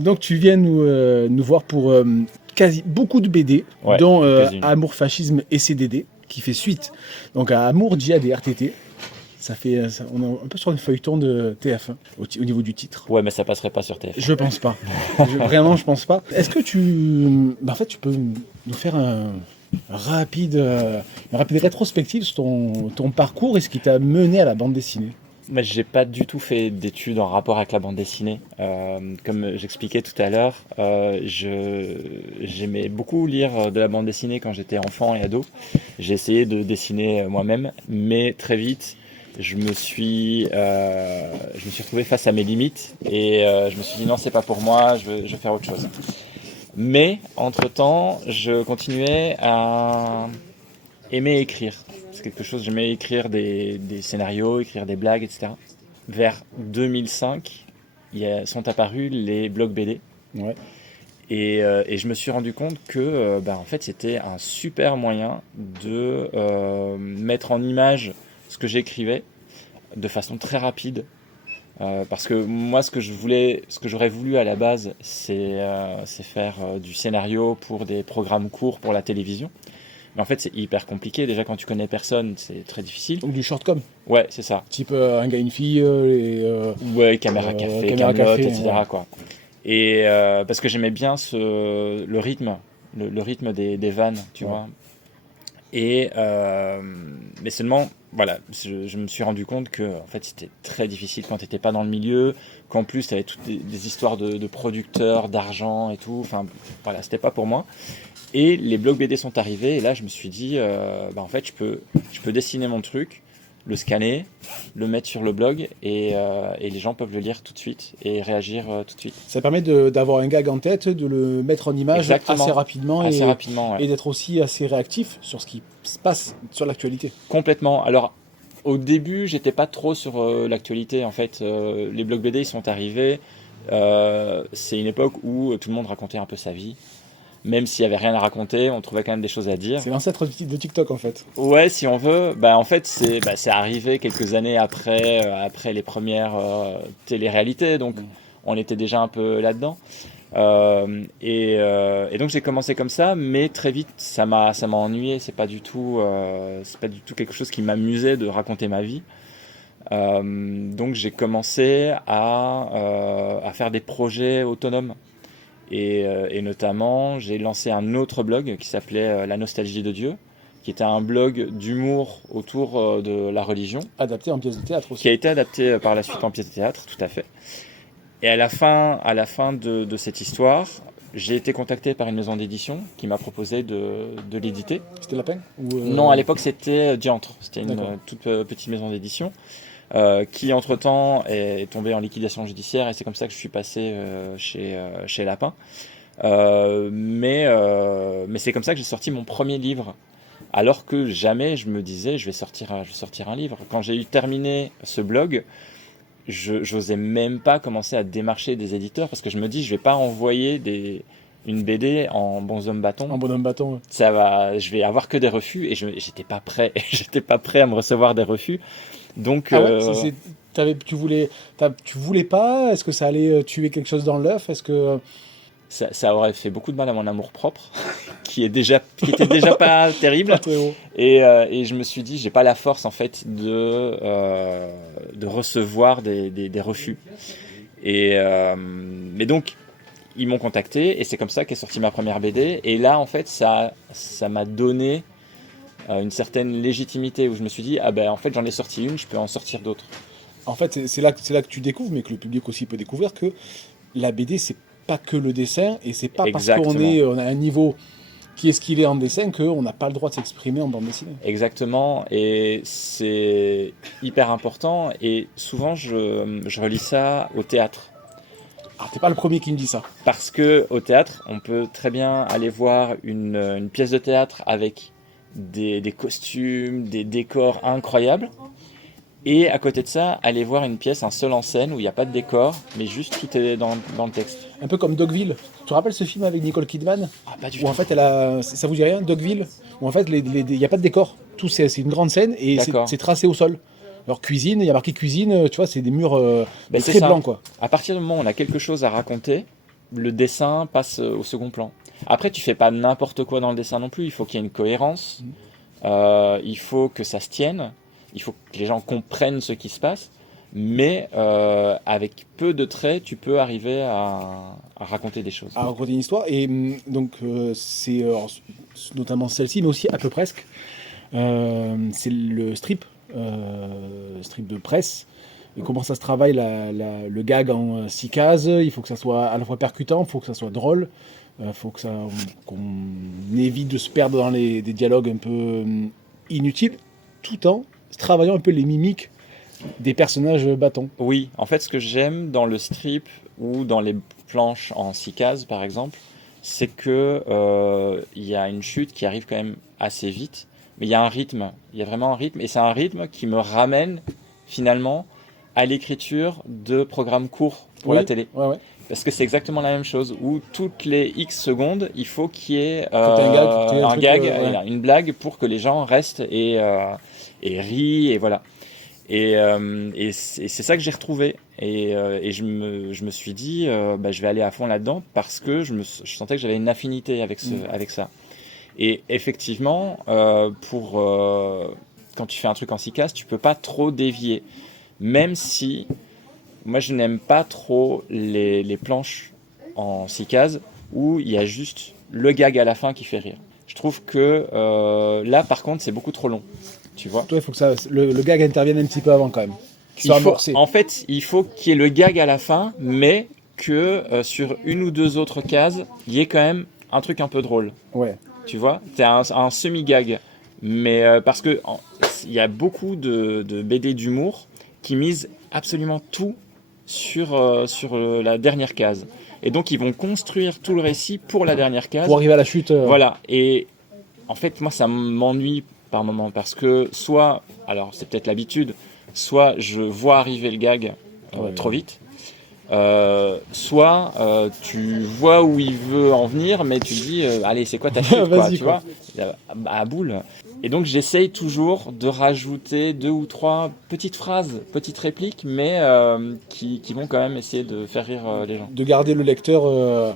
Donc tu viens nous voir pour quasi beaucoup de BD, Ouais, dont quelques-unes. Amour, Fascisme et CDD, qui fait suite donc à Amour, Djihad et RTT. On est un peu sur une feuilleton de TF1 au niveau du titre. Ouais, mais ça passerait pas sur TF1. Je pense pas. Vraiment, je pense pas. Est-ce que tu peux nous faire une rapide rétrospective sur ton parcours et ce qui t'a mené à la bande dessinée? Mais j'ai pas du tout fait d'études en rapport avec la bande dessinée. Comme j'expliquais tout à l'heure, j'aimais beaucoup lire de la bande dessinée quand j'étais enfant et ado. J'ai essayé de dessiner moi-même, mais très vite, je me suis retrouvé face à mes limites et je me suis dit non, c'est pas pour moi, je veux faire autre chose. Mais entre-temps, je continuais à aimer écrire. C'est quelque chose, j'aimais écrire des scénarios, écrire des blagues, etc. Vers 2005, sont apparus les blogs BD. Ouais. Et je me suis rendu compte que en fait, c'était un super moyen de mettre en image ce que j'écrivais de façon très rapide. Parce que moi, ce que j'aurais voulu à la base, c'est faire du scénario pour des programmes courts pour la télévision. Mais en fait, c'est hyper compliqué. Déjà, quand tu connais personne, c'est très difficile. Donc du shortcom, Ouais, c'est ça. type un gars, une fille, Ouais, caméra café, caméra Camelot, café, etc. ouais. Quoi. Et parce que j'aimais bien le rythme, le rythme des vannes, tu Ouais. vois. Mais seulement, voilà, je me suis rendu compte que en fait, c'était très difficile quand tu n'étais pas dans le milieu, qu'en plus, tu avais toutes des histoires de producteurs, d'argent et tout. Enfin, voilà, c'était pas pour moi. Et les blogs BD sont arrivés, et là, je me suis dit, en fait, je peux dessiner mon truc, le scanner, le mettre sur le blog, et les gens peuvent le lire tout de suite et réagir tout de suite. Ça permet d'avoir un gag en tête, de le mettre en image Exactement. assez rapidement, Assez rapidement, ouais. et d'être aussi assez réactif sur ce qui se passe sur l'actualité. Complètement. Alors, au début, j'étais pas trop sur l'actualité. En fait, les blogs BD ils sont arrivés. C'est une époque où tout le monde racontait un peu sa vie. Même s'il y avait rien à raconter, on trouvait quand même des choses à dire. C'est l'ancêtre de TikTok en fait. Ouais, si on veut. En fait, c'est arrivé quelques années après les premières télé-réalités. Donc, on était déjà un peu là-dedans. Et donc j'ai commencé comme ça, mais très vite ça m'a ennuyé. C'est pas du tout quelque chose qui m'amusait de raconter ma vie. Donc j'ai commencé à faire des projets autonomes. Et notamment, j'ai lancé un autre blog qui s'appelait La Nostalgie de Dieu, qui était un blog d'humour autour de la religion. Adapté en pièce de théâtre aussi. Qui a été adapté par la suite en pièce de théâtre, tout à fait. Et à la fin de cette histoire, j'ai été contacté par une maison d'édition qui m'a proposé de l'éditer. C'était Lapin Non, à l'époque c'était Diantre. C'était une toute petite maison d'édition qui entre-temps est tombée en liquidation judiciaire, et c'est comme ça que je suis passé chez Lapin. Mais c'est comme ça que j'ai sorti mon premier livre. Alors que jamais je me disais je vais sortir un livre. Quand j'ai eu terminé ce blog, j'osais même pas commencer à démarcher des éditeurs, parce que je me dis je vais pas envoyer une BD en bonhomme bâton. En bonhomme bâton. Ouais. Je vais avoir que des refus, et j'étais pas prêt. J'étais pas prêt à me recevoir des refus. Donc tu voulais pas? Est-ce que ça allait tuer quelque chose dans l'œuf? Est-ce que ça aurait fait beaucoup de mal à mon amour-propre, qui était déjà pas terrible. Pas très haut. Et je me suis dit, j'ai pas la force en fait de recevoir des refus. Mais donc, ils m'ont contacté, et c'est comme ça qu'est sortie ma première BD. Et là, en fait, ça m'a donné une certaine légitimité, où je me suis dit, en fait, j'en ai sorti une, je peux en sortir d'autres. En fait, c'est là que tu découvres, mais que le public aussi peut découvrir, que la BD, c'est pas que le dessin, et c'est pas Exactement. parce qu'on a un niveau qui est ce qu'il est en dessin qu'on n'a pas le droit de s'exprimer en bande dessinée. Exactement, et c'est hyper important, et souvent je relie ça au théâtre. Ah, t'es pas le premier qui me dit ça. Parce que au théâtre, on peut très bien aller voir une pièce de théâtre avec des costumes, des décors incroyables, et à côté de ça, aller voir une pièce, un seul en scène, où il n'y a pas de décor, mais juste tout est dans le texte. Un peu comme Dogville. Tu te rappelles ce film avec Nicole Kidman? Ah, pas du Où tout. en fait, ça vous dit rien, Dogville? Où en fait, il n'y a pas de décor. Tout, c'est une grande scène, et c'est tracé au sol. Alors cuisine, il y a marqué cuisine, tu vois, c'est des murs C'est très ça. blancs, quoi. À partir du moment où on a quelque chose à raconter, le dessin passe au second plan. Après, tu fais pas n'importe quoi dans le dessin non plus. Il faut qu'il y ait une cohérence. Il faut que ça se tienne. Il faut que les gens comprennent ce qui se passe. Mais avec peu de traits, tu peux arriver à raconter des choses. À raconter une histoire. Et donc, c'est notamment celle-ci, mais aussi à peu presque. C'est le strip de presse. Et comment ça se travaille le gag en 6 cases. Il faut que ça soit à la fois percutant, il faut que ça soit drôle. Faut que qu'on évite de se perdre dans des dialogues un peu inutiles, tout en travaillant un peu les mimiques des personnages bâtons. Oui, en fait, ce que j'aime dans le strip ou dans les planches en 6 cases, par exemple, c'est que il y a une chute qui arrive quand même assez vite, mais il y a un rythme, il y a vraiment un rythme, et c'est un rythme qui me ramène finalement à l'écriture de programmes courts pour la télé. Ouais. Parce que c'est exactement la même chose, où toutes les X secondes, il faut qu'il y ait un gag, une blague pour que les gens restent et rient, et voilà. Et c'est ça que j'ai retrouvé. Et je me suis dit, je vais aller à fond là-dedans, parce que je sentais que j'avais une affinité avec ça. Et effectivement, quand tu fais un truc en 6 cases, tu peux pas trop dévier. Même si moi je n'aime pas trop les planches en 6 cases où il y a juste le gag à la fin qui fait rire. Je trouve que là par contre c'est beaucoup trop long, tu vois. Toi, il faut que le gag intervienne un petit peu avant quand même. En fait, il faut qu'il y ait le gag à la fin, mais que sur une ou deux autres cases, il y ait quand même un truc un peu drôle. Ouais. Tu vois, c'est un semi-gag. Mais parce que il y a beaucoup de BD d'humour qui misent absolument tout sur la dernière case. Et donc, ils vont construire tout le récit pour la dernière case. Pour arriver à la chute. Voilà. Et en fait, moi, ça m'ennuie par moment. Parce que soit, alors c'est peut-être l'habitude, soit je vois arriver le gag trop vite. Soit tu vois où il veut en venir, mais tu te dis, allez, c'est quoi ta chute, quoi, tu vois, à boule. Et donc j'essaye toujours de rajouter 2 ou 3 petites phrases, petites répliques, mais qui vont quand même essayer de faire rire les gens. De garder le lecteur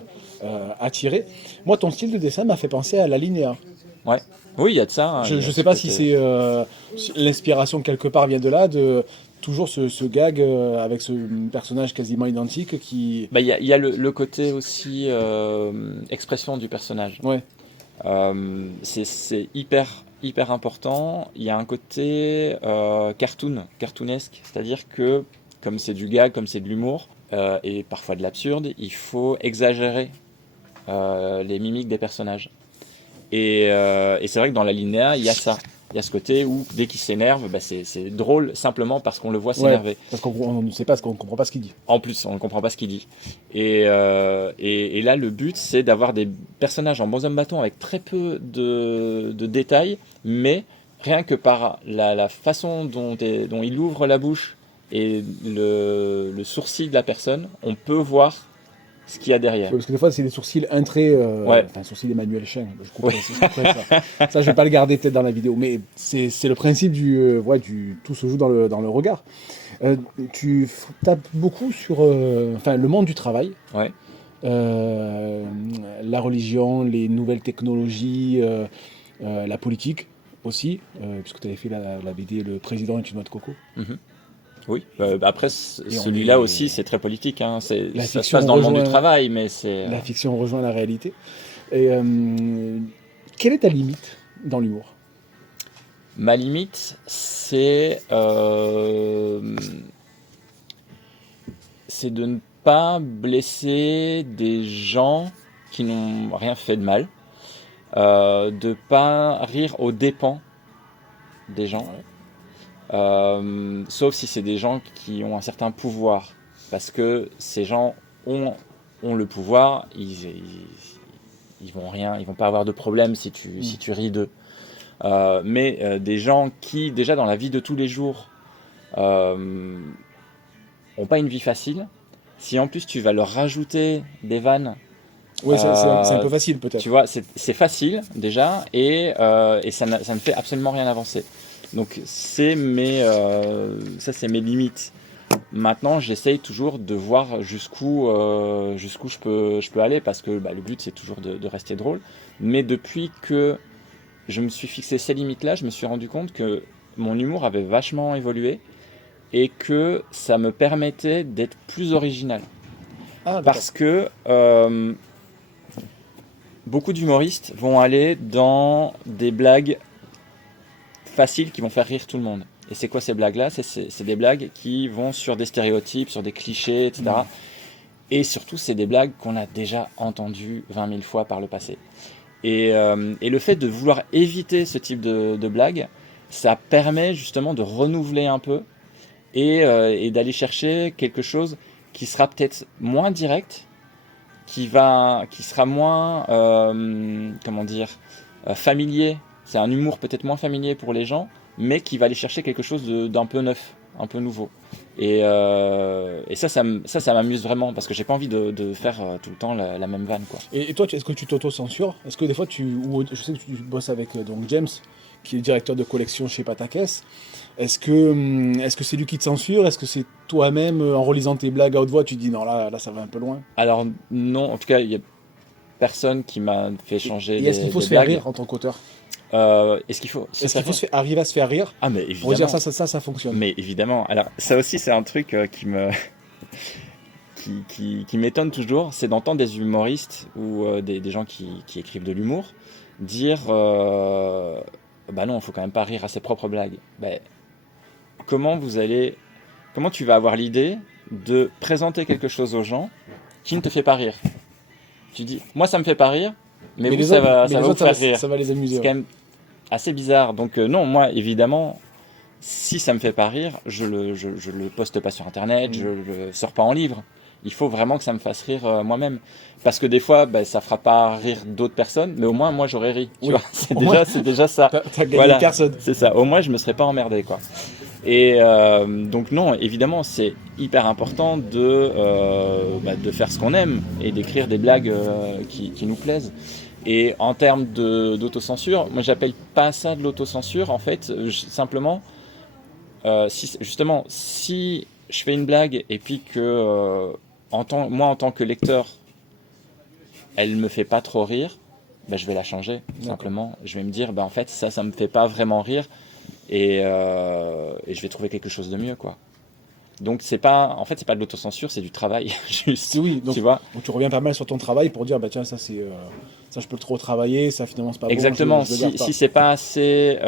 attiré. Moi, ton style de dessin m'a fait penser à la linéa. Ouais. Oui, il y a de ça. Hein, je sais pas si c'est l'inspiration quelque part vient de là, de toujours ce gag avec ce personnage quasiment identique qui... Il y a le côté aussi expression du personnage. Ouais. C'est hyper important. Il y a un côté cartoonesque, c'est-à-dire que comme c'est du gag, comme c'est de l'humour et parfois de l'absurde, il faut exagérer les mimiques des personnages. Et c'est vrai que dans la linéa, il y a ça. Il y a ce côté où dès qu'il s'énerve, c'est drôle simplement parce qu'on le voit s'énerver. Ouais, parce qu'on ne sait pas, parce qu'on ne comprend pas ce qu'il dit. En plus, on ne comprend pas ce qu'il dit. Et là, le but, c'est d'avoir des personnages en bonhomme bâton avec très peu de détails, mais rien que par la façon dont il ouvre la bouche et le sourcil de la personne, on peut voir ce qu'il y a derrière. Parce que des fois, c'est des sourcils un trait, sourcils d'Emmanuel Chen. Je couperai ça. Ça, je vais pas le garder peut-être dans la vidéo, mais c'est le principe du tout se joue dans le regard. Tu tapes beaucoup sur le monde du travail. Ouais. La religion, les nouvelles technologies, la politique aussi, puisque tu avais fait la BD Le Président est une noix de coco. Mm-hmm. Oui, après celui-là aussi c'est très politique, hein. Ça se passe dans le monde du travail, mais c'est... La fiction rejoint la réalité. Et quelle est ta limite dans l'humour ? Ma limite, c'est de ne pas blesser des gens qui n'ont rien fait de mal, de pas rire aux dépens des gens. Sauf si c'est des gens qui ont un certain pouvoir, parce que ces gens ont le pouvoir, ils vont pas avoir de problème si tu ris d'eux. Mais des gens qui déjà dans la vie de tous les jours ont pas une vie facile, si en plus tu vas leur rajouter des vannes, oui, c'est un peu facile peut-être. Tu vois, c'est facile déjà, et ça ne fait absolument rien avancer. Donc ça c'est mes limites. Maintenant, j'essaye toujours de voir jusqu'où je peux aller, parce que le but, c'est toujours de rester drôle. Mais depuis que je me suis fixé ces limites-là, je me suis rendu compte que mon humour avait vachement évolué et que ça me permettait d'être plus original. Ah, d'accord. Parce que beaucoup d'humoristes vont aller dans des blagues faciles qui vont faire rire tout le monde. Et c'est quoi ces blagues-là ? C'est des blagues qui vont sur des stéréotypes, sur des clichés, etc. Et surtout, c'est des blagues qu'on a déjà entendues 20 000 fois par le passé. Et le fait de vouloir éviter ce type de blagues, ça permet justement de renouveler un peu et d'aller chercher quelque chose qui sera peut-être moins direct, qui sera moins, familier. C'est un humour peut-être moins familier pour les gens, mais qui va aller chercher quelque chose d'un peu neuf, un peu nouveau. Et ça m'amuse vraiment, parce que j'ai pas envie de faire tout le temps la même vanne, quoi. Et toi, est-ce que tu t'auto-censures? Est-ce que des fois, je sais que tu bosses avec donc James, qui est le directeur de collection chez Patakès. Est-ce que c'est lui qui te censure? Est-ce que c'est toi-même, en relisant tes blagues à haute voix, tu te dis non, là, ça va un peu loin? Alors non, en tout cas, il y a personne qui m'a fait changer Et est-ce qu'il faut les se faire blagues. rire en tant qu'auteur? Est-ce qu'il faut Arriver à se faire rire Ah, mais pour dire évidemment. ça fonctionne? Mais évidemment. Alors ça aussi, c'est un truc qui m'étonne toujours, c'est d'entendre des humoristes ou des gens qui écrivent de l'humour dire bah non, il faut quand même pas rire à ses propres blagues. Comment tu vas avoir l'idée de présenter quelque chose aux gens qui ne te fait pas rire? Tu dis, moi ça me fait pas rire, mais vous, ça va vous faire rire. Ça va les amuser. C'est quand même assez bizarre. Donc non, moi évidemment, si ça me fait pas rire, je le poste pas sur internet, je le sors pas en livre. Il faut vraiment que ça me fasse rire moi-même, parce que des fois ça fera pas rire d'autres personnes, mais au moins moi j'aurais ri, tu vois. C'est déjà ça. T'as gagné Voilà, personne. c'est ça, au moins je me serais pas emmerdé, quoi. Et donc non, évidemment c'est hyper important de faire ce qu'on aime et d'écrire des blagues qui nous plaisent. Et en termes d'autocensure, moi j'appelle pas ça de l'autocensure, en fait, simplement si je fais une blague et puis que moi en tant que lecteur, elle me fait pas trop rire, je vais la changer. Simplement. Je vais me dire, en fait ça me fait pas vraiment rire, et je vais trouver quelque chose de mieux, quoi. Donc c'est pas de l'autocensure, c'est du travail. Juste, Oui, donc, tu vois. donc tu reviens pas mal sur ton travail pour dire tiens, ça je peux trop travailler, ça finalement c'est pas Exactement. bon. Si c'est pas assez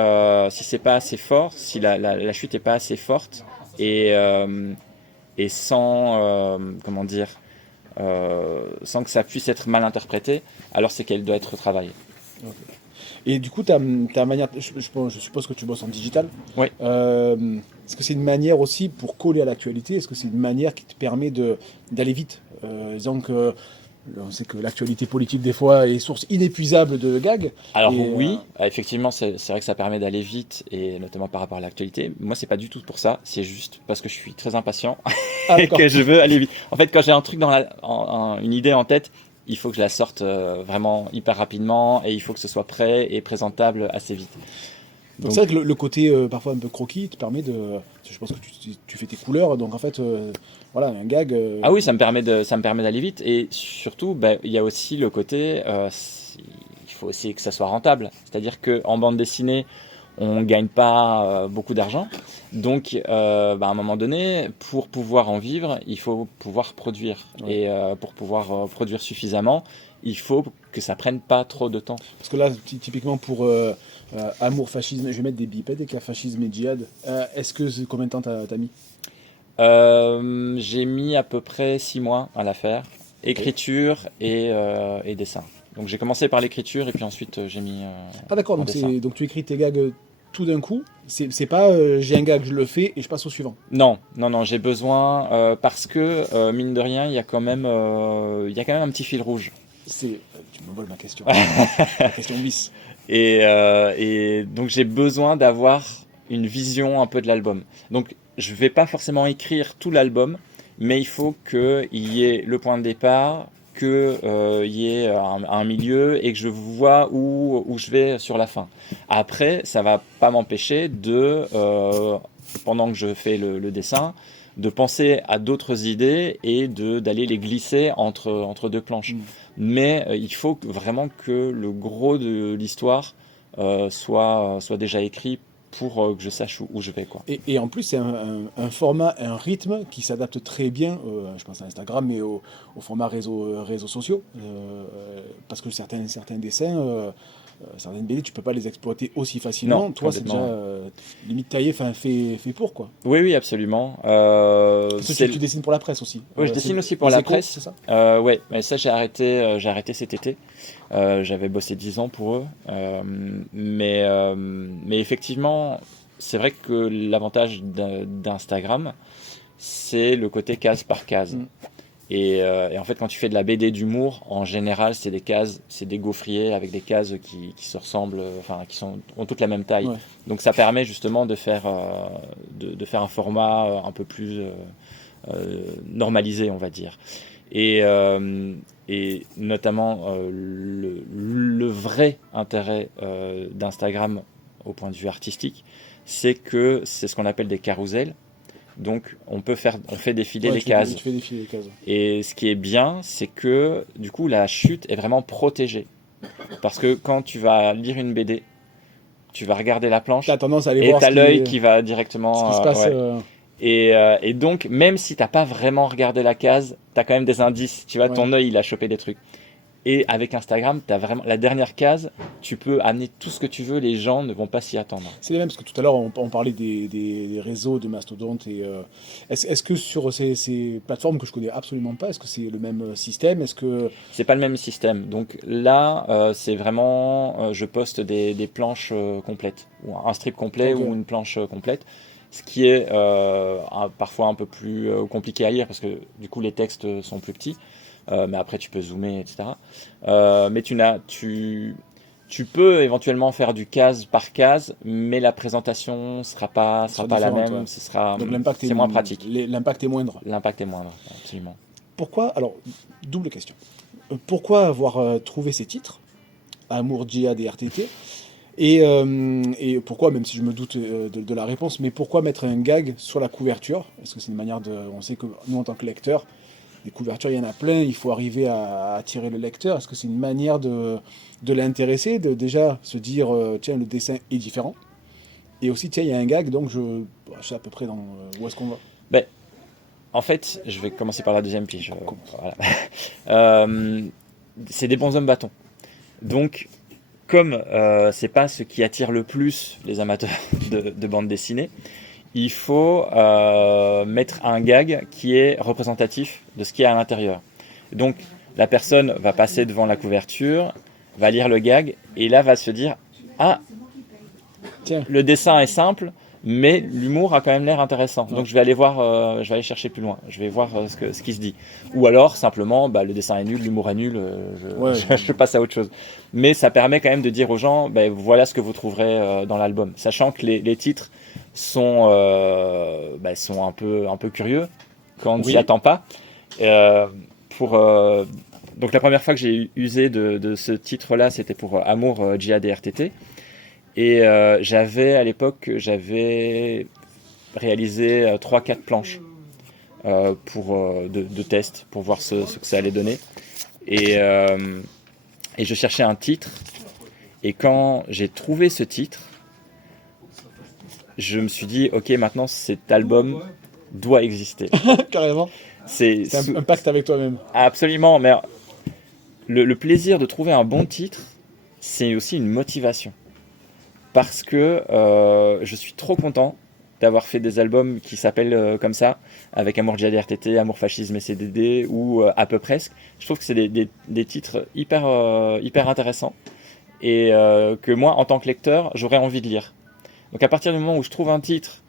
fort, si la chute est pas assez forte, et sans sans que ça puisse être mal interprété, alors c'est qu'elle doit être retravaillée. Okay. Et du coup, ta manière, je suppose que tu bosses en digital. Oui. Est-ce que c'est une manière aussi pour coller à l'actualité? Est-ce que c'est une manière qui te permet d'aller vite? Disons que on sait que l'actualité politique des fois est source inépuisable de gags. Alors oui, effectivement, c'est vrai que ça permet d'aller vite, et notamment par rapport à l'actualité. Moi, c'est pas du tout pour ça. C'est juste parce que je suis très impatient et que je veux aller vite. En fait, quand j'ai un truc une idée en tête, il faut que je la sorte vraiment hyper rapidement, et il faut que ce soit prêt et présentable assez vite. Donc c'est vrai que le côté parfois un peu croquis te permet de... Je pense que tu fais tes couleurs, donc en fait, voilà, un gag... Ah oui, ça me permet d'aller vite, et surtout, il y a aussi le côté... il faut aussi que ça soit rentable. C'est-à-dire qu'en bande dessinée, on ne gagne pas beaucoup d'argent. Donc, à un moment donné, pour pouvoir en vivre, il faut pouvoir produire. Ouais. Et pour pouvoir produire suffisamment, il faut que ça prenne pas trop de temps. Parce que là, typiquement pour amour, fascisme, je vais mettre des bipettes avec la fascisme et djihad. Combien de temps t'as mis? J'ai mis à peu près 6 mois à la faire. Écriture et dessin. Donc j'ai commencé par l'écriture, et puis ensuite j'ai mis ah d'accord, donc tu écris tes gags tout d'un coup. C'est pas j'ai un gag, je le fais et je passe au suivant. Non, j'ai besoin, parce que mine de rien, il y a quand même un petit fil rouge. Tu me voles ma question. La question bis. Et donc j'ai besoin d'avoir une vision un peu de l'album. Donc je vais pas forcément écrire tout l'album, mais il faut qu'il y ait le point de départ, qu'il y ait un milieu, et que je vois où je vais sur la fin. Après, ça va pas m'empêcher de, pendant que je fais le dessin, de penser à d'autres idées et d'aller les glisser entre deux planches. Mais il faut vraiment que le gros de l'histoire soit déjà écrit pour que je sache où je vais, quoi. Et en plus, c'est un format, un rythme qui s'adapte très bien, je pense à Instagram, mais au format réseaux sociaux. Parce que certains dessins, certaines BD, tu peux pas les exploiter aussi facilement. Non, Toi, c'est déjà complètement. limite taillé, enfin fait pour, quoi. Oui, oui, absolument. Parce que tu dessines pour la presse aussi. Ouais, je dessine aussi pour Les la Échos, presse. c'est ça? Ouais, mais ça j'ai arrêté cet été. J'avais bossé 10 ans pour eux. Mais effectivement, c'est vrai que l'avantage d'Instagram, c'est le côté case par case. Mm. Et en fait, quand tu fais de la BD d'humour, en général, c'est des cases, c'est des gaufriers avec des cases qui se ressemblent, enfin, ont toutes la même taille. Ouais. Donc ça permet justement de faire un format un peu plus normalisé, on va dire. Et, euh, et notamment, le vrai intérêt d'Instagram au point de vue artistique, c'est que c'est ce qu'on appelle des carousels. Donc on fait défiler Ouais, les cases. tu fais défiler les cases. Et ce qui est bien, c'est que du coup la chute est vraiment protégée. Parce que quand tu vas lire une BD, tu vas regarder la planche T'as tendance à aller et voir t'as l'œil qui va ce qui directement. se passe. Ouais. Et donc, même si t'as pas vraiment regardé la case, t'as quand même des indices. Tu vois, Ouais. ton œil il a chopé des trucs. Et avec Instagram, t'as vraiment la dernière case, tu peux amener tout ce que tu veux, les gens ne vont pas s'y attendre. C'est les mêmes, parce que tout à l'heure, on parlait des réseaux de mastodontes. Est-ce que sur ces plateformes que je connais absolument pas, est-ce que c'est le même système? Est-ce que C'est pas le même système. Donc là, c'est vraiment, je poste des planches complètes, ou un strip complet Ok. ou une planche complète, ce qui est parfois un peu plus compliqué à lire parce que du coup les textes sont plus petits, mais après tu peux zoomer, etc. Mais tu peux éventuellement faire du case par case, mais la présentation sera sera pas la différente, ouais. même, Donc l'impact c'est moins pratique. l'impact est moindre. L'impact est moindre, absolument. Pourquoi? Alors, double question. Pourquoi avoir trouvé ces titres, Amour, Djihad et RTT? Et pourquoi, même si je me doute de la réponse, mais pourquoi mettre un gag sur la couverture? Est-ce que c'est une manière de... On sait que nous, en tant que lecteurs, des couvertures, il y en a plein, il faut arriver à attirer le lecteur. Est-ce que c'est une manière de l'intéresser, de déjà se dire, tiens, le dessin est différent? Et aussi, tiens, il y a un gag, donc je sais à peu près dans, où est-ce qu'on va. Ben, en fait, je vais commencer par la deuxième pige. Voilà. C'est des bonshommes bâtons. Donc, comme c'est pas ce qui attire le plus les amateurs de bande dessinée, il faut mettre un gag qui est représentatif de ce qu'il y a à l'intérieur. Donc, la personne va passer devant la couverture, va lire le gag, et là va se dire « Ah, Tiens, le dessin est simple, mais l'humour a quand même l'air intéressant. Donc je vais aller voir, je vais aller chercher plus loin. Je vais voir ce qui se dit. Ou alors simplement, bah, le dessin est nul, l'humour est nul, ouais, je passe à autre chose. Mais ça permet quand même de dire aux gens, bah, voilà ce que vous trouverez dans l'album, sachant que les titres sont sont un peu curieux quand on ne s'y oui, attend pas. Euh, pour donc la première fois que j'ai usé de ce titre-là, c'était pour Amour, Djihad et RTT. Et à l'époque, j'avais réalisé 3-4 planches de test pour voir ce que ça allait donner. Et je cherchais un titre. Et quand j'ai trouvé ce titre, je me suis dit, ok, maintenant cet album doit exister. carrément. C'est C'est un pacte avec toi-même. absolument, mais le plaisir de trouver un bon titre, c'est aussi une motivation. Parce que je suis trop content d'avoir fait des albums qui s'appellent comme ça, avec Amour, Djihad et RTT, Amour, Fascisme et CDD, ou à peu presque. Je trouve que c'est des titres hyper intéressants, et que moi, en tant que lecteur, j'aurais envie de lire. Donc à partir du moment où je trouve un titre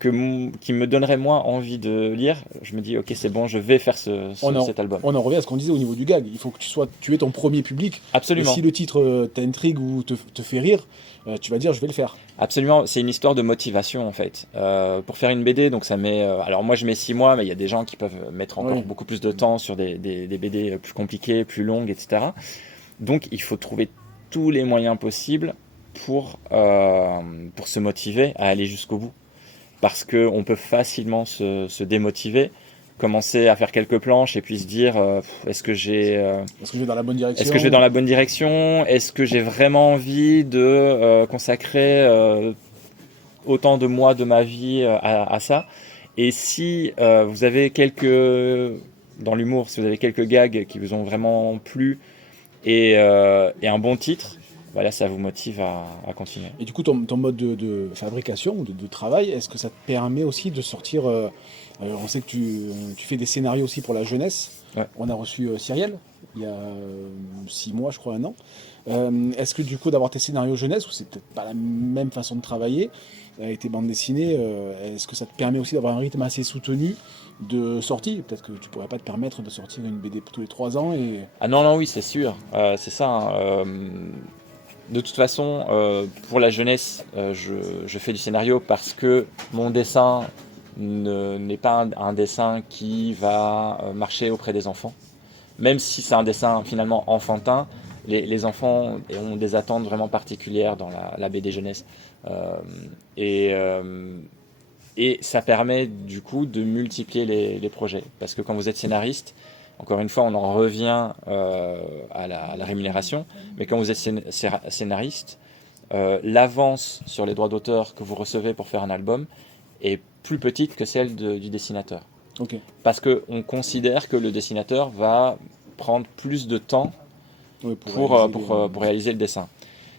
qui me donnerait moins envie de lire, je me dis, ok, c'est bon, je vais faire cet album. On en revient à ce qu'on disait au niveau du gag. Il faut que tu aies ton premier public. Et Absolument. si le titre t'intrigue ou te fait rire, tu vas dire je vais le faire. Absolument, c'est une histoire de motivation en fait. Pour faire une BD, donc ça met. Alors moi je mets 6 mois, mais il y a des gens qui peuvent mettre encore Oui. beaucoup plus de temps sur des BD plus compliquées, plus longues, etc. Donc il faut trouver tous les moyens possibles pour se motiver à aller jusqu'au bout. parce qu'on peut facilement se démotiver, commencer à faire quelques planches et puis se dire est-ce que Est-ce que je vais dans la bonne direction? est-ce que je vais dans la bonne direction? Est-ce que j'ai vraiment envie de consacrer autant de mois de ma vie à ça? Et si vous avez dans l'humour, si vous avez quelques gags qui vous ont vraiment plu et un bon titre, voilà, ça vous motive à continuer. Et du coup, ton mode de fabrication ou de travail, est-ce que ça te permet aussi de sortir on sait que tu fais des scénarios aussi pour la jeunesse. Ouais. On a reçu Cyrielle il y a 6 mois, je crois, 1 an. Est-ce que du coup, d'avoir tes scénarios jeunesse, où c'est peut-être pas la même façon de travailler, avec tes bandes dessinées, est-ce que ça te permet aussi d'avoir un rythme assez soutenu de sortie? Peut-être que tu pourrais pas te permettre de sortir une BD tous les 3 ans et... Ah non, non, oui, c'est sûr. C'est ça. Hein. De toute façon, pour la jeunesse, je fais du scénario parce que mon dessin n'est pas un dessin qui va marcher auprès des enfants. Même si c'est un dessin finalement enfantin, les enfants ont des attentes vraiment particulières dans la BD jeunesse. Et ça permet du coup de multiplier les projets. Parce que quand vous êtes scénariste, encore une fois, on en revient à la rémunération, mais quand vous êtes scénariste, l'avance sur les droits d'auteur que vous recevez pour faire un album est plus petite que celle du dessinateur. Okay. Parce qu'on considère que le dessinateur va prendre plus de temps pour réaliser le dessin.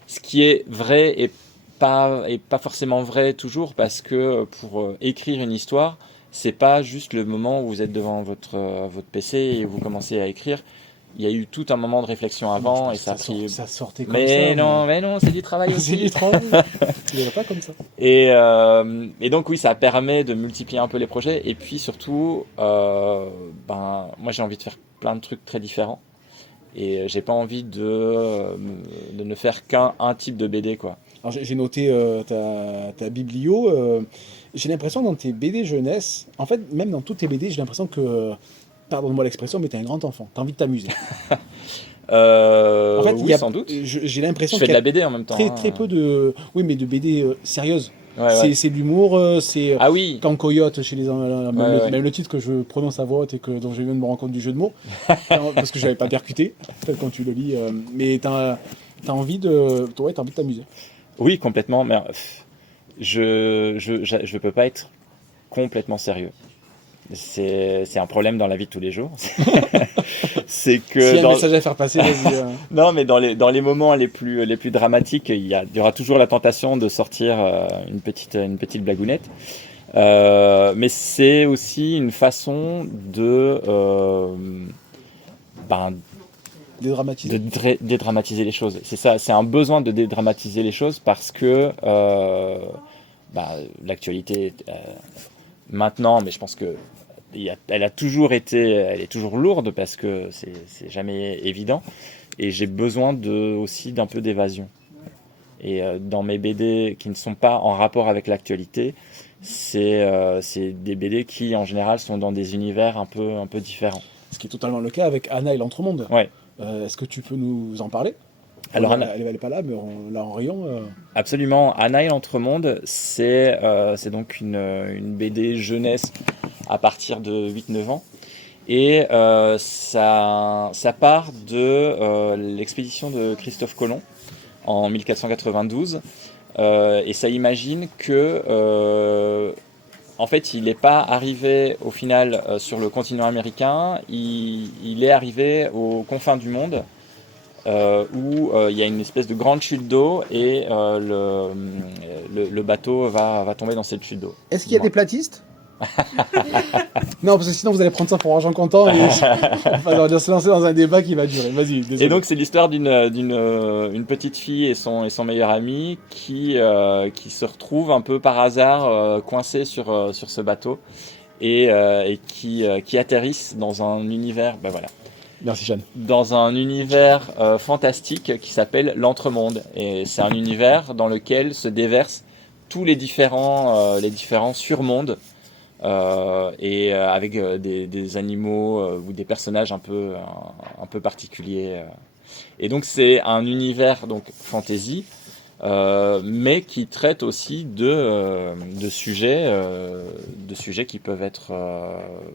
Ce qui est vrai et pas forcément vrai toujours, parce que pour écrire une histoire, c'est pas juste le moment où vous êtes devant votre PC et vous commencez à écrire. Il y a eu tout un moment de réflexion avant et ça sortait comme mais ça. Mais non, c'est du travail aussi. C'est du travail. Il pas comme ça. Et donc oui, ça permet de multiplier un peu les projets. Et puis surtout, moi j'ai envie de faire plein de trucs très différents. Et j'ai pas envie de ne faire qu'un type de BD, quoi. Alors j'ai noté ta biblio. J'ai l'impression dans tes BD jeunesse, en fait, même dans toutes tes BD, j'ai l'impression que, pardonne-moi l'expression, mais t'es un grand enfant. T'as envie de t'amuser. En fait, oui, sans doute. J'ai l'impression je fais de la BD en même temps. Très peu de, oui, mais de BD sérieuses. Ouais. C'est de l'humour, c'est ah oui. Quand Coyote chez même le titre que je prononce à voix haute et dont je viens de me rendre compte du jeu de mots, parce que je n'avais pas percuté, peut-être quand tu le lis, mais t'as envie de t'amuser. Oui, complètement, mais je peux pas être complètement sérieux. C'est un problème dans la vie de tous les jours. C'est que s'il y a un message à faire passer, vas-y. Non, mais dans les moments les plus dramatiques, il y aura toujours la tentation de sortir une petite blagounette. Mais c'est aussi une façon de dédramatiser les choses. C'est ça, c'est un besoin de dédramatiser les choses parce que l'actualité maintenant, mais je pense que elle est toujours lourde parce que c'est jamais évident. Et j'ai besoin aussi d'un peu d'évasion. Et dans mes BD qui ne sont pas en rapport avec l'actualité, c'est des BD qui en général sont dans des univers un peu différents. Ce qui est totalement le cas avec Anna et l'Entremonde. Ouais. Est-ce que tu peux nous en parler? Alors, elle n'est pas là, mais on l'a en rayon. Absolument. Anna et l'Entremonde, c'est donc une BD jeunesse à partir de 8-9 ans. Et ça part de l'expédition de Christophe Colomb en 1492. Et ça imagine que, en fait, il n'est pas arrivé au final sur le continent américain, il est arrivé aux confins du monde. Où il y a une espèce de grande chute d'eau et le bateau va tomber dans cette chute d'eau. Est-ce qu'il y a des platistes? Non, parce que sinon vous allez prendre ça pour argent comptant et on va se lancer dans un débat qui va durer. Vas-y, désolé. Et donc c'est l'histoire d'une petite fille et son meilleur ami qui se retrouvent un peu par hasard coincés sur ce bateau et qui atterrissent dans un univers, voilà. Merci Jeanne. Dans un univers fantastique qui s'appelle l'Entremonde. Et c'est un univers dans lequel se déversent tous les différents surmondes et avec des animaux ou des personnages un peu particuliers. Et donc c'est un univers donc fantasy mais qui traite aussi de sujets qui peuvent être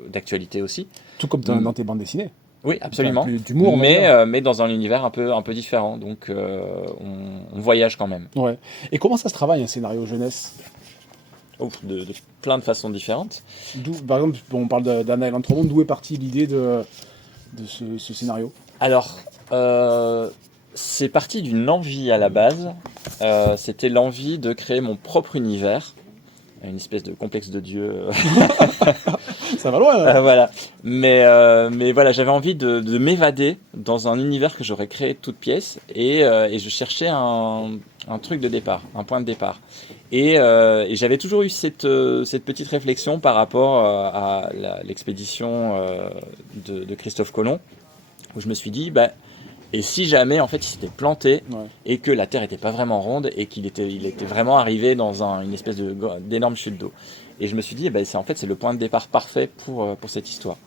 d'actualité aussi. Tout comme dans tes bandes dessinées. Oui, absolument. Plus d'humour, mais dans un univers un peu différent. Donc, on voyage quand même. Ouais. Et comment ça se travaille un scénario jeunesse? De plein de façons différentes. Par exemple, on parle d'Anna et l'Entremonde. D'où est partie l'idée de ce scénario? Alors, c'est parti d'une envie à la base. C'était l'envie de créer mon propre univers. Une espèce de complexe de Dieu. Ça va loin, là. Voilà. Mais voilà, j'avais envie de m'évader dans un univers que j'aurais créé de toutes pièces et je cherchais un truc de départ, un point de départ. Et j'avais toujours eu cette petite réflexion par rapport à l'expédition de Christophe Colomb, où je me suis dit, et si jamais en fait il s'était planté et que la Terre n'était pas vraiment ronde et il était vraiment arrivé dans une espèce d'énorme chute d'eau. Et je me suis dit, c'est le point de départ parfait pour cette histoire.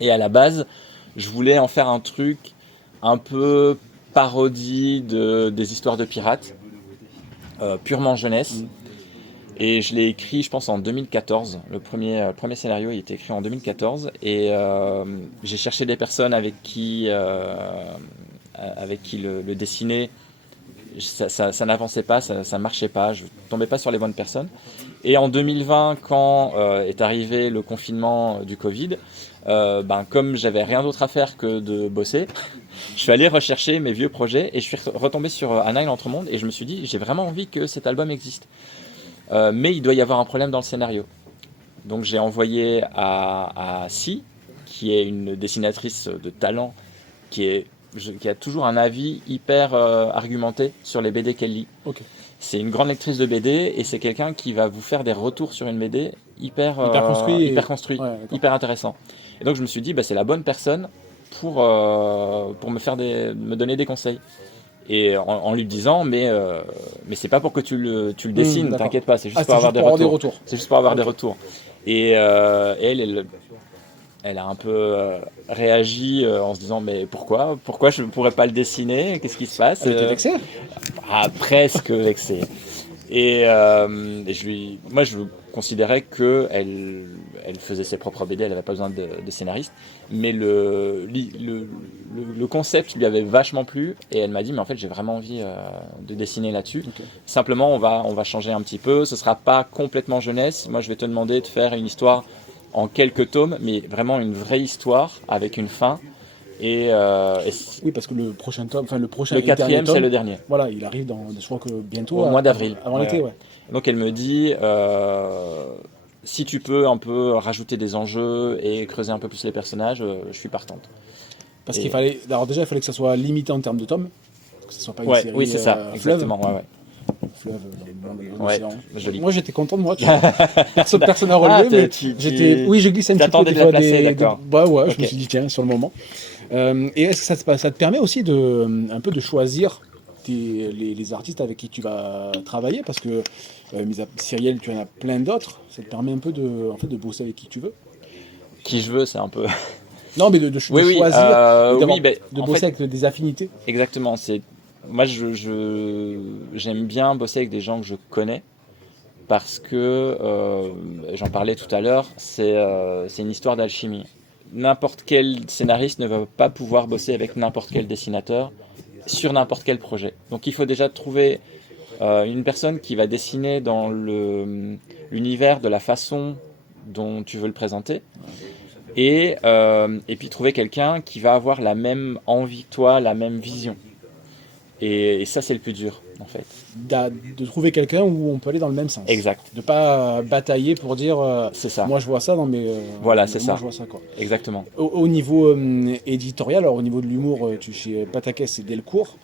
Et à la base, je voulais en faire un truc un peu parodie des histoires de pirates, purement jeunesse. Et je l'ai écrit, je pense, en 2014. Le premier scénario, il était écrit en 2014. Et j'ai cherché des personnes avec qui le dessiner. Ça n'avançait pas, ça marchait pas. Je tombais pas sur les bonnes personnes. Et en 2020, quand est arrivé le confinement du Covid, comme j'avais rien d'autre à faire que de bosser, je suis allé rechercher mes vieux projets et je suis retombé sur Anna et l'Entremonde et je me suis dit, j'ai vraiment envie que cet album existe. Mais il doit y avoir un problème dans le scénario. Donc j'ai envoyé à Si, qui est une dessinatrice de talent, qui a toujours un avis hyper argumenté sur les BD qu'elle lit. Okay. C'est une grande lectrice de BD et c'est quelqu'un qui va vous faire des retours sur une BD hyper construit, hyper intéressant. Et donc je me suis dit, c'est la bonne personne pour me donner des conseils. Et en lui disant, mais c'est pas pour que tu le dessines, t'inquiète pas, c'est juste pour avoir des retours. C'est juste pour avoir des retours. Et elle a un peu réagi en se disant, mais pourquoi je ne pourrais pas le dessiner? Qu'est-ce qui se passe? Elle était vexée? Presque vexée. Et moi je considérais qu'elle faisait ses propres BD, elle n'avait pas besoin de scénariste, mais le concept lui avait vachement plu et elle m'a dit, mais en fait j'ai vraiment envie de dessiner là-dessus. Okay. Simplement on va changer un petit peu, ce ne sera pas complètement jeunesse, moi je vais te demander de faire une histoire en quelques tomes, mais vraiment une vraie histoire avec une fin. Oui, parce que le prochain tome, le 4e, c'est le dernier. Voilà, il arrive je crois que bientôt. Au mois d'avril. Avant l'été, ouais. Donc elle me dit, si tu peux un peu rajouter des enjeux et creuser un peu plus les personnages, je suis partante. Parce qu'il fallait, alors déjà, il fallait que ça soit limité en termes de tomes, que ce soit pas une série. Oui, c'est ça, exactement. Fleuve, joli. Moi j'étais content de moi, tu vois. Personne n'a relevé, mais oui, je glissais un petit peu des fois d'accord. Je me suis dit tiens, sur le moment. Et est-ce que ça te permet aussi un peu de choisir les artistes avec qui tu vas travailler, parce que Cyrielle, tu en as plein d'autres, ça te permet un peu de bosser avec qui tu veux. Qui je veux, c'est un peu. Non, mais de choisir, de bosser avec des affinités. Exactement, moi, j'aime bien bosser avec des gens que je connais parce que, j'en parlais tout à l'heure, c'est une histoire d'alchimie. N'importe quel scénariste ne va pas pouvoir bosser avec n'importe quel dessinateur sur n'importe quel projet. Donc il faut déjà trouver une personne qui va dessiner dans l'univers de la façon dont tu veux le présenter. Et puis trouver quelqu'un qui va avoir la même envie que toi, la même vision. Et ça, c'est le plus dur, en fait. De trouver quelqu'un où on peut aller dans le même sens. Exact. De ne pas batailler pour dire c'est ça. Moi je vois ça, non mais voilà, c'est ça. Je vois ça, quoi. Exactement. Au niveau éditorial, alors au niveau de l'humour, tu es chez Patakès et Delcourt.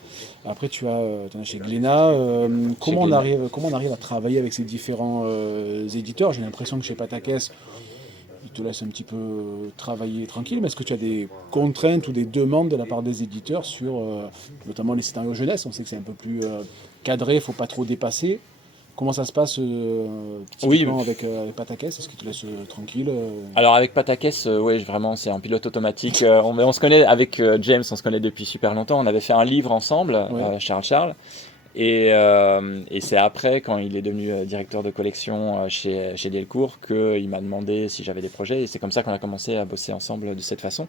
Après tu en as chez Glénat. Comment on arrive à travailler avec ces différents éditeurs? J'ai l'impression que chez Patakès, ils te laissent un petit peu travailler tranquille, mais est-ce que tu as des contraintes ou des demandes de la part des éditeurs sur notamment les scénarios jeunesse? On sait que c'est un peu plus cadré, il ne faut pas trop dépasser. Comment ça se passe typiquement avec Patakès? Est-ce qu'ils te laissent tranquille Alors avec Patakès, oui, vraiment c'est un pilote automatique. On se connaît avec James, on se connaît depuis super longtemps. On avait fait un livre ensemble, Charles. Et c'est après, quand il est devenu directeur de collection chez Delcourt, qu'il m'a demandé si j'avais des projets. Et c'est comme ça qu'on a commencé à bosser ensemble de cette façon.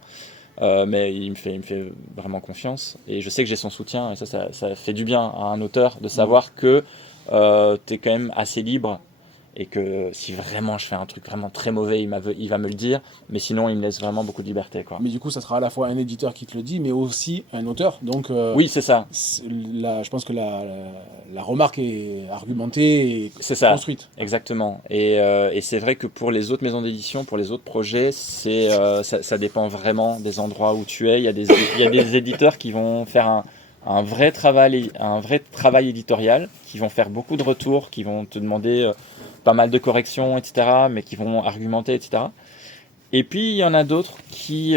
Mais il me fait vraiment confiance. Et je sais que j'ai son soutien. Et ça fait du bien à un auteur de savoir que tu es quand même assez libre. Et que si vraiment je fais un truc vraiment très mauvais, il va me le dire. Mais sinon, il me laisse vraiment beaucoup de liberté, quoi. Mais du coup, ça sera à la fois un éditeur qui te le dit, mais aussi un auteur. Donc, oui, c'est ça. Je pense que la remarque est argumentée et C'est ça, construite. exactement. Et c'est vrai que pour les autres maisons d'édition, pour les autres projets, ça dépend vraiment des endroits où tu es. Il y a des éditeurs qui vont faire un vrai travail éditorial, qui vont faire beaucoup de retours, qui vont te demander pas mal de corrections, etc., mais qui vont argumenter, etc. Et puis, il y en a d'autres qui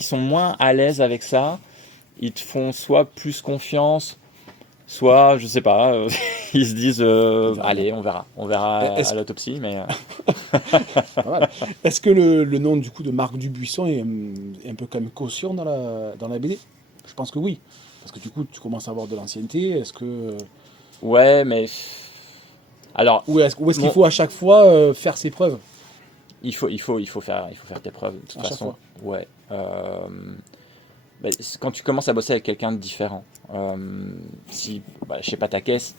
sont moins à l'aise avec ça. Ils te font soit plus confiance, soit, je sais pas, ils se disent allez, on verra à l'autopsie, mais... Est-ce que le nom du coup de Marc Dubuisson est un peu comme caution dans la BD? Je pense que oui. Parce que du coup, tu commences à avoir de l'ancienneté. Est-ce que... Ouais, mais... Alors, Ou est-ce qu'il faut à chaque fois faire ses preuves? Il faut faire tes preuves, de toute façon. Ouais. Quand tu commences à bosser avec quelqu'un de différent, chez Pataquès,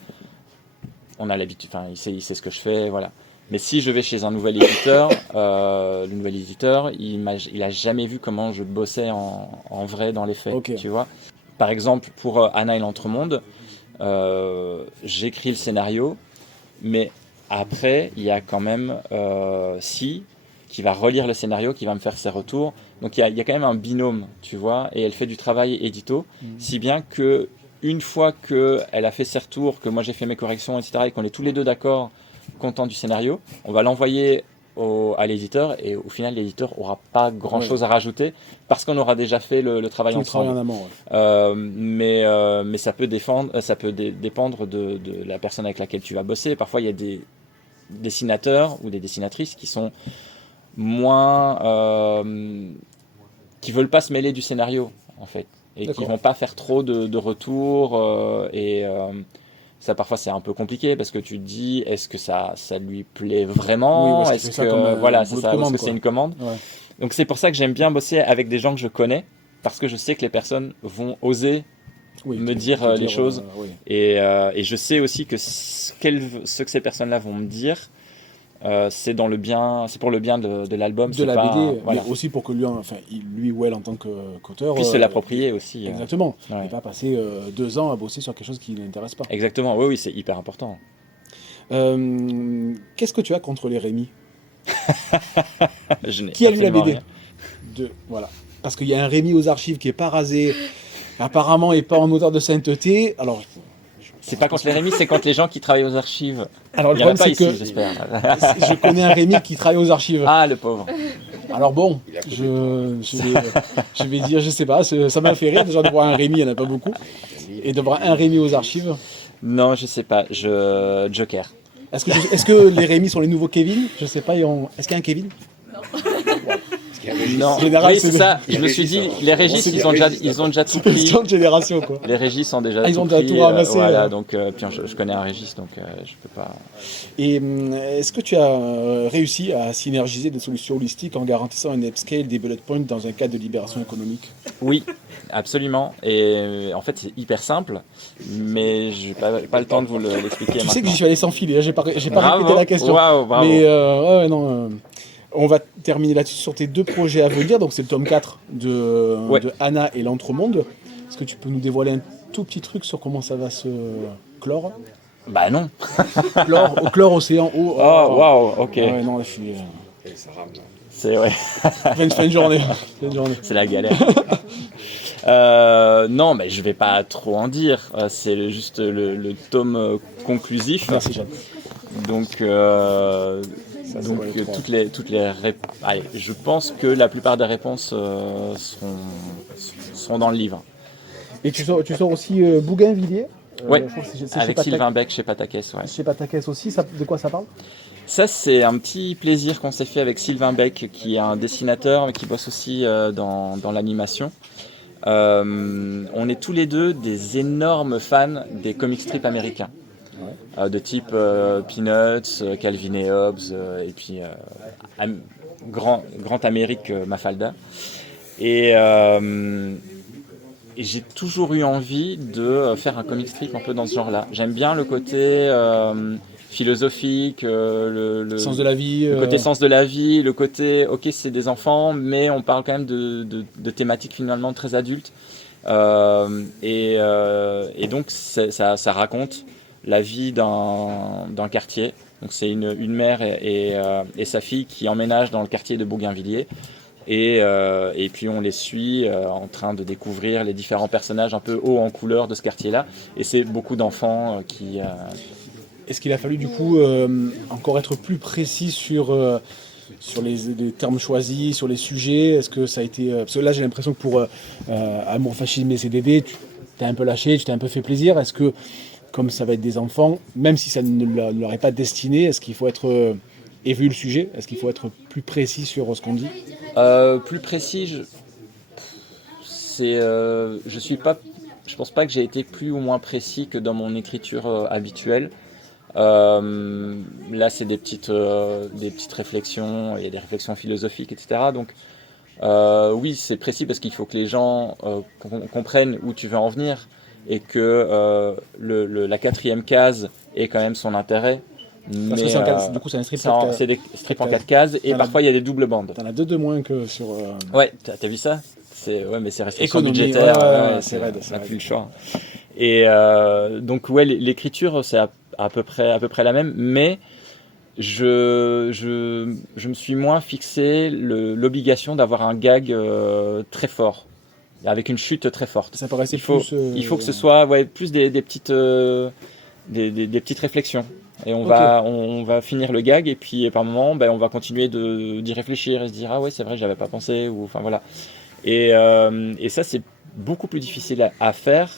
on a l'habitude, il sait ce que je fais, voilà. Mais si je vais chez un nouvel éditeur, le nouvel éditeur, il a jamais vu comment je bossais en vrai dans les faits, Okay. Tu vois. Par exemple, pour Anna et l'Entremonde, j'écris le scénario, mais après, il y a quand même qui va relire le scénario, qui va me faire ses retours. Donc il y a quand même un binôme, tu vois, et elle fait du travail édito, si bien que une fois qu'elle a fait ses retours, que moi j'ai fait mes corrections, etc., et qu'on est tous les deux d'accord, contents du scénario, on va l'envoyer à l'éditeur, et au final l'éditeur n'aura pas grand chose à rajouter parce qu'on aura déjà fait le travail ensemble. En amont, ouais. Mais ça peut dépendre de la personne avec laquelle tu vas bosser. Parfois il y a des dessinateurs ou des dessinatrices qui sont moins qui veulent pas se mêler du scénario en fait, et qui vont pas faire trop de retours, ça parfois c'est un peu compliqué parce que tu te dis est-ce que ça lui plaît vraiment, oui, est-ce que voilà, c'est ça, est-ce que c'est une commande, donc c'est pour ça que j'aime bien bosser avec des gens que je connais, parce que je sais que les personnes vont oser me dire les choses, et je sais aussi que ce que ces personnes-là vont me dire, c'est pour le bien de l'album, de la BD, voilà. Mais aussi pour que lui ou elle en tant qu'auteur puisse se l'approprier aussi. Exactement. Et pas passer 2 ans à bosser sur quelque chose qui ne l'intéresse pas. Exactement, oui, c'est hyper important. Qu'est-ce que tu as contre les Rémy? Je n'ai Qui a lu la BD? Rien. Voilà. Parce qu'il y a un Rémy aux archives qui est pas rasé, apparemment, et pas en odeur de sainteté. Alors, c'est pas contre les Rémy, c'est contre les gens qui travaillent aux archives. Alors le problème, c'est que j'espère. Je connais un Rémy qui travaille aux archives. Ah, le pauvre. Alors bon, je vais dire, je sais pas, ça m'a fait rire déjà de voir un Rémy, il n'y en a pas beaucoup, et de voir un Rémy aux archives. Non, je sais pas, Joker. Est-ce que les Rémy sont les nouveaux Kevin? Je sais pas, est-ce qu'il y a un Kevin? Non, en général, oui, c'est ça. Je me suis dit, les Régis, ils ont déjà tout pris. C'est une génération, quoi. Les Régis sont déjà ils ont déjà tout ramassé. Voilà, donc puis je connais un Régis, donc je peux pas. Et est-ce que tu as réussi à synergiser des solutions holistiques en garantissant un upscale des bullet points dans un cadre de libération économique? Oui, absolument. Et en fait, c'est hyper simple, mais je n'ai pas le temps de vous l'expliquer maintenant. Tu sais que j'y suis allé sans filer, j'ai pas répété la question. Bravo. Mais non. On va terminer là-dessus sur tes 2 projets à venir. Donc c'est le tome 4 de Anna et l'Entremonde. Est-ce que tu peux nous dévoiler un tout petit truc sur comment ça va se clore? Bah non. Clore océan eau. Oh, waouh, ok. Ouais, non, je suis... C'est ouais. fin de journée. C'est la galère. Non, mais je vais pas trop en dire. C'est juste le tome conclusif. Merci, Jeanne. Donc toutes les allez, je pense que la plupart des réponses seront dans le livre. Et tu sors aussi Bougainvilliers, oui, avec Sylvain Bec chez Pataquès. Ouais. Chez Pataquès aussi, de quoi ça parle? Ça, c'est un petit plaisir qu'on s'est fait avec Sylvain Bec, qui est un dessinateur mais qui bosse aussi dans l'animation. on est tous les deux des énormes fans des comic strips américains, de type Peanuts, Calvin et Hobbes, et puis Grand Amérique Mafalda. Et j'ai toujours eu envie de faire un comic strip un peu dans ce genre-là. J'aime bien le côté philosophique, le Sens de la vie. le côté sens de la vie, le côté ok c'est des enfants, mais on parle quand même de thématiques finalement très adultes. Et donc ça raconte la vie d'un quartier. Donc c'est une mère et sa fille qui emménagent dans le quartier de Bougainvilliers. Et puis on les suit en train de découvrir les différents personnages un peu haut en couleur de ce quartier-là. Et c'est beaucoup d'enfants qui... Est-ce qu'il a fallu du coup encore être plus précis sur les termes choisis, sur les sujets? Est-ce que ça a été... parce que là j'ai l'impression que pour Amour, Fascisme et CDD, tu t'es un peu lâché, tu t'es un peu fait plaisir. Est-ce que comme ça va être des enfants, même si ça ne leur est pas destiné, est-ce qu'il faut être... et vu le sujet, est-ce qu'il faut être plus précis sur ce qu'on dit? Plus précis, je pense pas que j'ai été plus ou moins précis que dans mon écriture habituelle. Là, c'est des petites réflexions, il y a des réflexions philosophiques, etc. Donc, oui, c'est précis parce qu'il faut que les gens comprennent où tu veux en venir et que la quatrième case ait quand même son intérêt. Parce mais que du coup, c'est un strip. c'est des strips en 4 cases et parfois il y a des doubles bandes. T'en as deux de moins que sur. Ouais, t'as vu ça? Ouais, mais c'est restriction Économie, budgétaire. c'est raide. On n'a plus le choix. Et donc ouais, l'écriture c'est à peu près la même, mais je me suis moins fixé l'obligation d'avoir un gag très fort, avec une chute très forte. Ça paraissait il faut que ce soit plus des petites des petites réflexions. Et on va finir le gag et puis par moment on va continuer d'y réfléchir et se dire ah ouais c'est vrai j'avais pas pensé ou enfin voilà. Et ça c'est beaucoup plus difficile à faire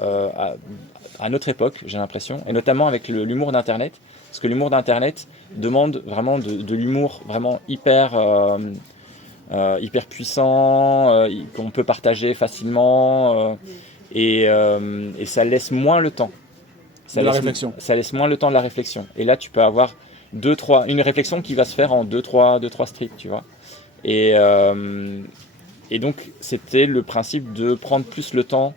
à notre époque j'ai l'impression, et notamment avec l'humour d'internet, parce que l'humour d'internet demande vraiment de l'humour vraiment hyper puissant, qu'on peut partager facilement et ça laisse moins le temps. Ça laisse moins le temps de la réflexion. Et là, tu peux avoir une réflexion qui va se faire en 2-3 strips, tu vois. Et donc, c'était le principe de prendre plus le temps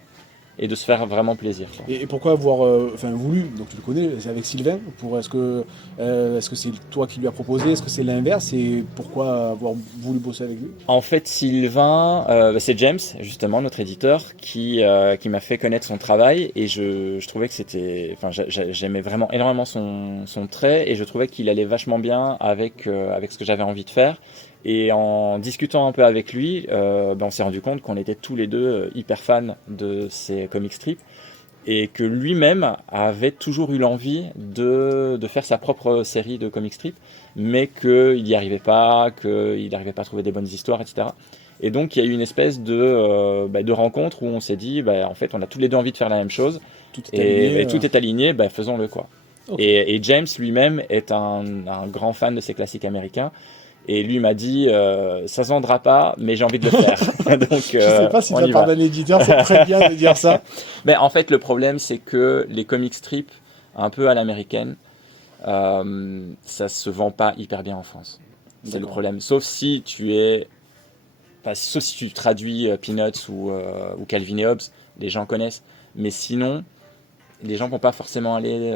et de se faire vraiment plaisir. Et pourquoi avoir voulu, donc tu le connais, c'est avec Sylvain, est-ce que c'est toi qui lui as proposé, est-ce que c'est l'inverse, et pourquoi avoir voulu bosser avec lui? En fait, Sylvain, c'est James, justement, notre éditeur, qui m'a fait connaître son travail, et je trouvais que j'aimais vraiment énormément son trait, et je trouvais qu'il allait vachement bien avec ce que j'avais envie de faire. Et en discutant un peu avec lui, on s'est rendu compte qu'on était tous les deux hyper fans de ces comic strips et que lui-même avait toujours eu l'envie de faire sa propre série de comic strips, mais qu'il n'y arrivait pas, qu'il n'arrivait pas à trouver des bonnes histoires, etc. Et donc il y a eu une espèce de rencontre où on s'est dit, en fait, on a tous les deux envie de faire la même chose, tout est aligné, faisons-le quoi. Okay. Et James lui-même est un grand fan de ces classiques américains. Et lui m'a dit, ça se vendra pas, mais j'ai envie de le faire. Donc, je sais pas si de la part d'un éditeur, c'est très bien de dire ça. Mais en fait, le problème, c'est que les comic strips, un peu à l'américaine, ça se vend pas hyper bien en France. C'est le problème. Sauf si tu traduis Peanuts ou Calvin et Hobbes, les gens connaissent. Mais sinon, les gens vont pas forcément aller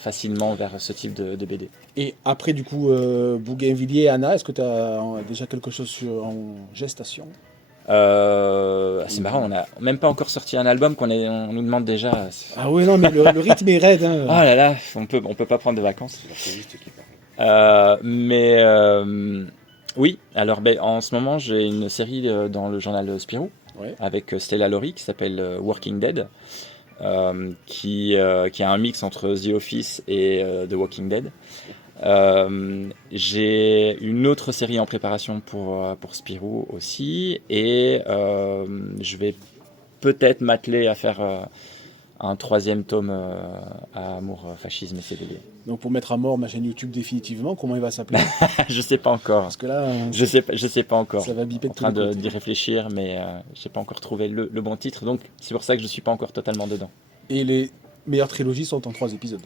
facilement vers ce type de BD. Et après, du coup, Bougainvilliers et Anna, est-ce que tu as déjà quelque chose en gestation? C'est marrant, on n'a même pas encore sorti un album on nous demande déjà. Ah oui, non, mais le rythme est raide. Hein. Oh là là, on peut pas prendre de vacances. Oui, alors en ce moment, j'ai une série dans le journal Spirou, avec Stella Laurie qui s'appelle Working Dead. Qui a un mix entre The Office et The Walking Dead. J'ai une autre série en préparation pour Spirou aussi, et je vais peut-être m'atteler à faire un 3e tome à Amour, Fascisme et CDD. Donc pour mettre à mort ma chaîne YouTube définitivement, comment il va s'appeler? Je sais pas encore. Parce que là, Je sais pas encore. ça va biper de En train tous les côtés. d'y réfléchir, mais j'ai pas encore trouvé le bon titre, donc c'est pour ça que je suis pas encore totalement dedans. Et les meilleures trilogies sont en 3 épisodes.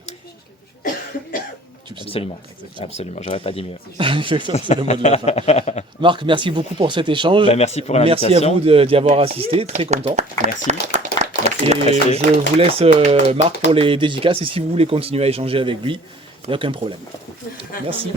Tu le sais. Absolument, Exactement. absolument. J'aurais pas dit mieux. C'est le mot de la fin. Marc, merci beaucoup pour cet échange. Bah, merci pour Merci à l'invitation. vous d'y avoir assisté, très content. Merci. Merci Et d'être resté. je vous laisse Marc pour les dédicaces et si vous voulez continuer à échanger avec lui, il n'y a aucun problème. Merci.